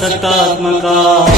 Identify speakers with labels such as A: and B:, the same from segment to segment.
A: सत्तात्मका।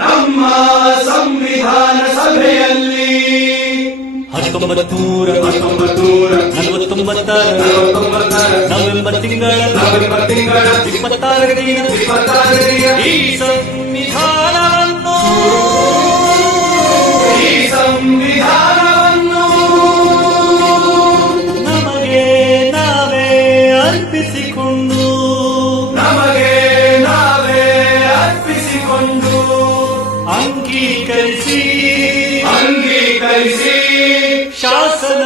B: ನಮ್ಮ ಸಂವಿಧಾನ ಸಭೆಯಲ್ಲಿ
A: ಹತ್ತೊಂಬತ್ತೂರ ಹತ್ತೊಂಬತ್ತೂರ
B: ನಲವತ್ತೊಂಬತ್ತರ
A: ನಲವತ್ತೊಂಬತ್ತರ
B: ನವೆಂಬರ್ ತಿಂಗಳ
A: ನವೆಂಬರ್ ತಿಂಗಳ
B: ಇಪ್ಪತ್ತಾರನೆಯ
A: ಇಪ್ಪತ್ತಾರನೆಯ
B: ಈ
A: ಸಂ
B: शासन